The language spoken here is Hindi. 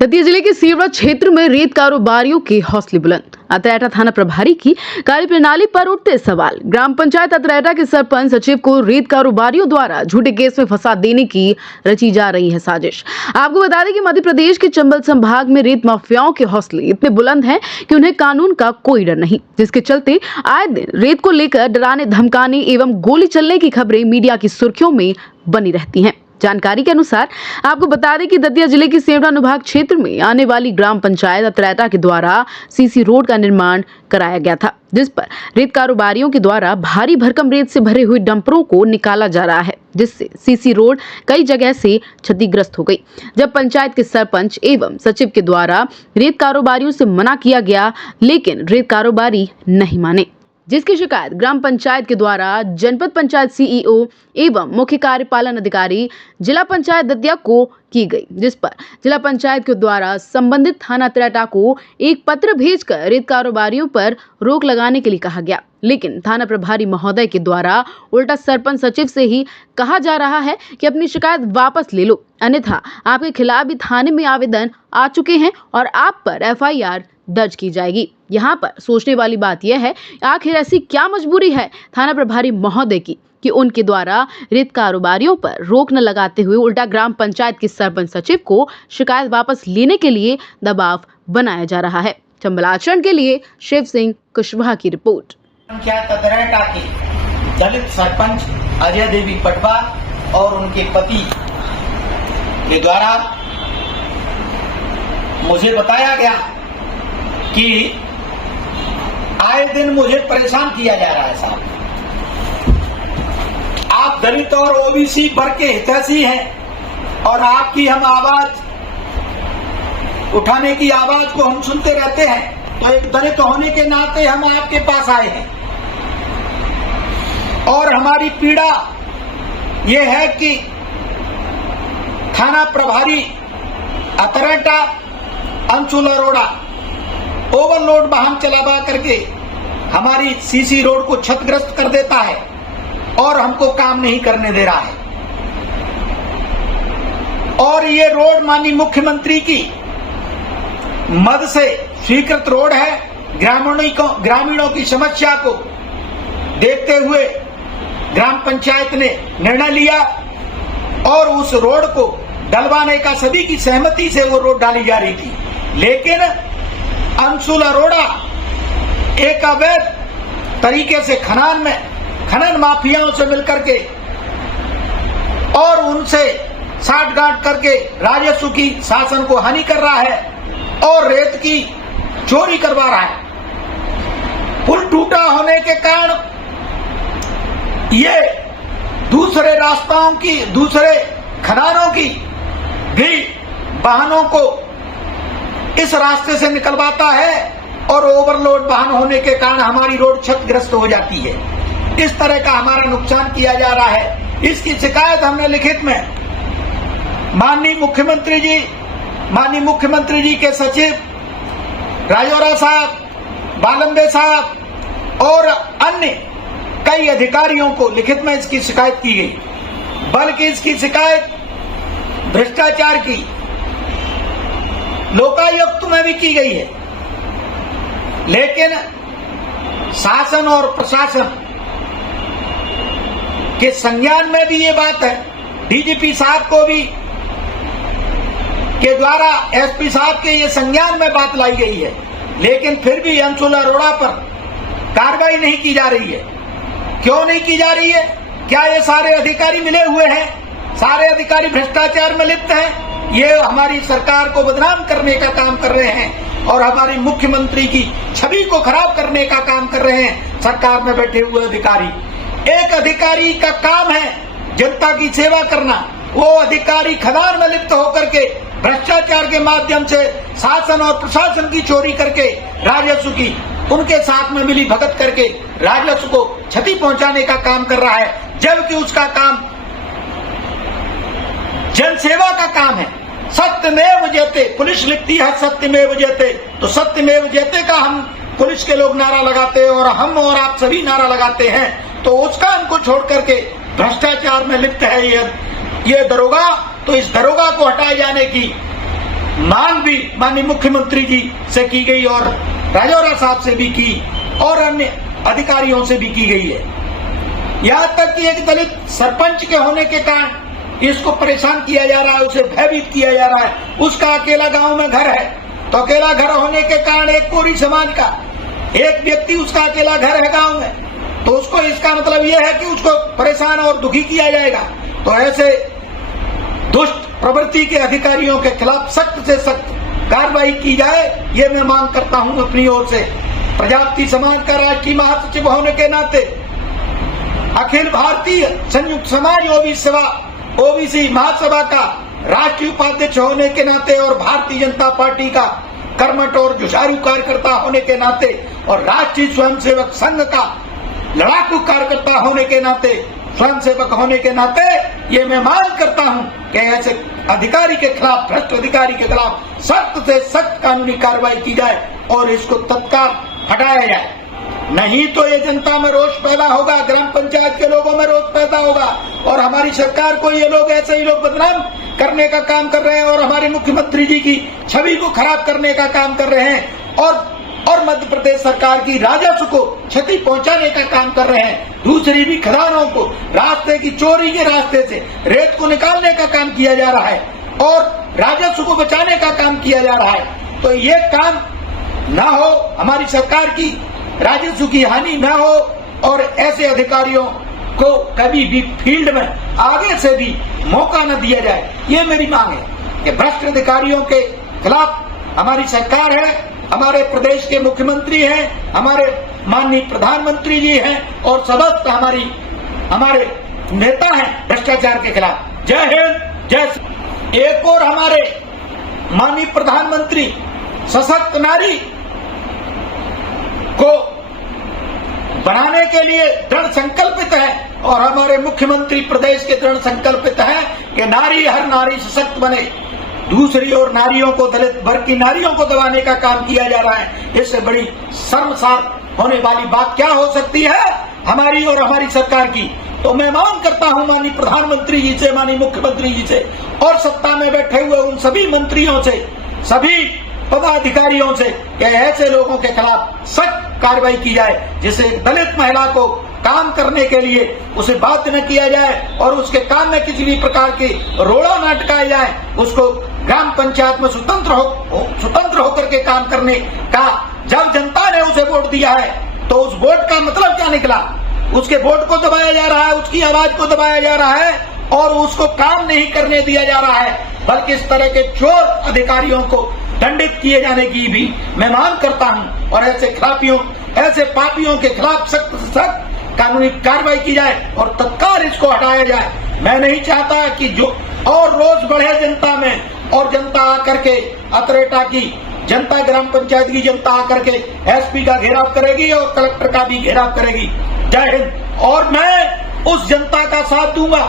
दतिया जिले के सीवरा क्षेत्र में रेत कारोबारियों के हौसले बुलंद। अतरैटा थाना प्रभारी की कार्यप्रणाली पर उठते सवाल। ग्राम पंचायत अतरैटा के सरपंच सचिव को रेत कारोबारियों द्वारा झूठे केस में फंसा देने की रची जा रही है साजिश। आपको बता दें कि मध्य प्रदेश के चंबल संभाग में रेत माफियाओं के हौसले इतने बुलंद हैं कि उन्हें कानून का कोई डर नहीं, जिसके चलते आए दिन रेत को लेकर डराने धमकाने एवं गोली चलने की खबरें मीडिया की सुर्खियों में बनी रहती हैं। जानकारी के अनुसार आपको बता दें कि दतिया जिले के सेवरा अनुभाग क्षेत्र में आने वाली ग्राम पंचायत अतरैटा के द्वारा सीसी रोड का निर्माण कराया गया था, जिस पर रेत कारोबारियों के द्वारा भारी भरकम रेत से भरे हुए डंपरों को निकाला जा रहा है, जिससे सीसी रोड कई जगह से क्षतिग्रस्त हो गई। जब पंचायत के सरपंच एवं सचिव के द्वारा रेत कारोबारियों से मना किया गया, लेकिन रेत कारोबारी नहीं माने, जिसकी शिकायत ग्राम पंचायत के द्वारा जनपद पंचायत सीईओ एवं मुख्य कार्यपालन अधिकारी जिला पंचायत दतिया को की गई, जिस पर जिला पंचायत के द्वारा संबंधित थाना अतरैटा को एक पत्र भेजकर रेत कारोबारियों पर रोक लगाने के लिए कहा गया। लेकिन थाना प्रभारी महोदय के द्वारा उल्टा सरपंच सचिव से ही कहा जा रहा है कि अपनी शिकायत वापस ले लो, अन्यथा आपके खिलाफ भी थाने में आवेदन आ चुके हैं और आप पर एफआईआर दर्ज की जाएगी। यहाँ पर सोचने वाली बात यह है, आखिर ऐसी क्या मजबूरी है थाना प्रभारी महोदय की कि उनके द्वारा रेत कारोबारियों पर रोक न लगाते हुए उल्टा ग्राम पंचायत के सरपंच सचिव को शिकायत वापस लेने के लिए दबाव बनाया जा रहा है। चंबल आचरण के लिए शिव सिंह कुशवाहा की रिपोर्ट। पंचायत अतरैटा के दलित सरपंच अजय देवी पटवा और उनके पति के द्वारा मुझे बताया गया कि आए दिन मुझे परेशान किया जा रहा है। साहब, आप दलित और ओबीसी वर्ग के हितैषी हैं और आपकी हम आवाज उठाने की आवाज को हम सुनते रहते हैं, तो एक दलित होने के नाते हम आपके पास आए हैं और हमारी पीड़ा यह है कि थाना प्रभारी अतरैटा अंशुल अरोड़ा ओवरलोड वाहन चलावा करके हमारी सीसी रोड को क्षतिग्रस्त कर देता है और हमको काम नहीं करने दे रहा है। और ये रोड माननीय मुख्यमंत्री की मद से स्वीकृत रोड है। ग्रामीणों की समस्या को देखते हुए ग्राम पंचायत ने निर्णय लिया और उस रोड को डलवाने का सभी की सहमति से वो रोड डाली जा रही थी, लेकिन अंशुल अरोड़ा एक अवैध तरीके से खनन माफियाओं से मिलकर के और उनसे साठगांठ करके राजस्व की शासन को हानि कर रहा है और रेत की चोरी करवा रहा है। पुल टूटा होने के कारण ये दूसरे रास्ताओं की, दूसरे खदानों की भी वाहनों को इस रास्ते से निकलवाता है और ओवरलोड वाहन होने के कारण हमारी रोड क्षतिग्रस्त हो जाती है। इस तरह का हमारा नुकसान किया जा रहा है। इसकी शिकायत हमने लिखित में माननीय मुख्यमंत्री जी के सचिव राजौरा साहब, बालंबे साहब और अन्य कई अधिकारियों को लिखित में इसकी शिकायत की गई, बल्कि इसकी शिकायत भ्रष्टाचार की लोकायुक्त में भी की गई है। लेकिन शासन और प्रशासन के संज्ञान में भी ये बात है, डीजीपी साहब को भी के द्वारा एसपी साहब के ये संज्ञान में बात लाई गई है, लेकिन फिर भी अंशुल अरोड़ा पर कार्रवाई नहीं की जा रही है। क्यों नहीं की जा रही है? क्या ये सारे अधिकारी मिले हुए हैं? सारे अधिकारी भ्रष्टाचार में लिप्त हैं? ये हमारी सरकार को बदनाम करने का काम कर रहे हैं और हमारी मुख्यमंत्री की छवि को खराब करने का काम कर रहे हैं सरकार में बैठे हुए अधिकारी। एक अधिकारी का काम है जनता की सेवा करना, वो अधिकारी खदान में लिप्त होकर के भ्रष्टाचार के माध्यम से शासन और प्रशासन की चोरी करके राजस्व की उनके साथ में मिली भगत करके राजस्व को क्षति पहुंचाने का काम कर रहा है, जबकि उसका काम जनसेवा का काम है। सत्यमेव जयते, पुलिस लिखती है सत्यमेव जयते, तो सत्यमेव जयते का हम पुलिस के लोग नारा लगाते हैं और हम और आप सभी नारा लगाते हैं, तो उस काम को छोड़ करके भ्रष्टाचार में लिप्त है ये दरोगा। तो इस दरोगा को हटाए जाने की मांग भी माननीय मुख्यमंत्री जी से की गई और राजौरा साहब से भी की और अन्य अधिकारियों से भी की गई है। यहाँ तक कि एक दलित सरपंच के होने के कारण इसको परेशान किया जा रहा है, उसे भयभीत किया जा रहा है। उसका अकेला गांव में घर है, तो अकेला घर होने के कारण एक कोरी समाज का एक व्यक्ति उसका अकेला घर है गांव में, तो उसको इसका मतलब यह है कि उसको परेशान और दुखी किया जाएगा। तो ऐसे दुष्ट प्रवृत्ति के अधिकारियों के खिलाफ सख्त से सख्त कार्रवाई की जाए, ये मैं मांग करता हूं अपनी ओर से। प्रजापति समाज का राष्ट्रीय महासचिव होने के नाते, अखिल भारतीय संयुक्त समाज ओबीसी महासभा का राष्ट्रीय उपाध्यक्ष होने के नाते और भारतीय जनता पार्टी का कर्मठ और जुझारू कार्यकर्ता होने के नाते और राष्ट्रीय स्वयंसेवक संघ का लड़ाकू कार्यकर्ता होने के नाते, स्वयंसेवक होने के नाते ये मैं मांग करता हूं कि ऐसे अधिकारी के खिलाफ, भ्रष्ट अधिकारी के खिलाफ सख्त से सख्त कानूनी कार्रवाई की जाए और इसको तत्काल हटाया जाए। नहीं तो ये जनता में रोष पैदा होगा, ग्राम पंचायत के लोगों में रोष पैदा होगा और हमारी सरकार को ये लोग ऐसे ही लोग बदनाम करने का काम कर रहे हैं और हमारे मुख्यमंत्री जी की छवि को खराब करने का काम कर रहे हैं और मध्य प्रदेश सरकार की राजस्व को क्षति पहुंचाने का काम कर रहे हैं। दूसरी भी खदानों को रास्ते की चोरी के रास्ते से रेत को निकालने का काम किया जा रहा है और राजस्व को बचाने का काम किया जा रहा है। तो ये काम ना हो, हमारी सरकार की राजस्व की हानि न हो और ऐसे अधिकारियों को कभी भी फील्ड में आगे से भी मौका न दिया जाए, ये मेरी मांग है कि भ्रष्ट अधिकारियों के खिलाफ हमारी सरकार है, हमारे प्रदेश के मुख्यमंत्री हैं, हमारे माननीय प्रधानमंत्री जी हैं और समस्त हमारे नेता हैं भ्रष्टाचार के खिलाफ। जय हिंद, जय श्री। एक और हमारे माननीय प्रधानमंत्री सशक्त नारी को बनाने के लिए दृढ़ संकल्पित है और हमारे मुख्यमंत्री प्रदेश के दृढ़ संकल्पित है कि हर नारी सशक्त बने। दूसरी ओर नारियों को, दलित वर्ग की नारियों को दबाने का काम किया जा रहा है। इससे बड़ी शर्मसार होने वाली बात क्या हो सकती है हमारी और हमारी सरकार की। तो मैं मांग करता हूं माननीय प्रधानमंत्री जी से, माननीय मुख्यमंत्री जी से और सत्ता में बैठे हुए उन सभी मंत्रियों से, सभी पदाधिकारियों से कि ऐसे लोगों के खिलाफ सख्त कार्रवाई की जाए, जिससे एक दलित महिला को काम करने के लिए उसे बाध्य न किया जाए और उसके काम में किसी भी प्रकार की रोड़ा न अटकाया जाए। उसको ग्राम पंचायत में स्वतंत्र होकर के काम करने का, जब जनता ने उसे वोट दिया है तो उस वोट का मतलब क्या निकला? उसके वोट को दबाया जा रहा है, उसकी आवाज को दबाया जा रहा है और उसको काम नहीं करने दिया जा रहा है, बल्कि इस तरह के चोर अधिकारियों को दंडित किए जाने की भी मैं मांग करता हूं और ऐसे पापियों के खिलाफ सख्त से सख्त कानूनी कार्रवाई की जाए और तत्काल इसको हटाया जाए। मैं नहीं चाहता कि जो और रोष बढ़े जनता में और जनता आकर के अतरेटा की जनता, ग्राम पंचायत की जनता आकर के एसपी का घेराव करेगी और कलेक्टर का भी घेराव करेगी। जय हिंद। और मैं उस जनता का साथ दूंगा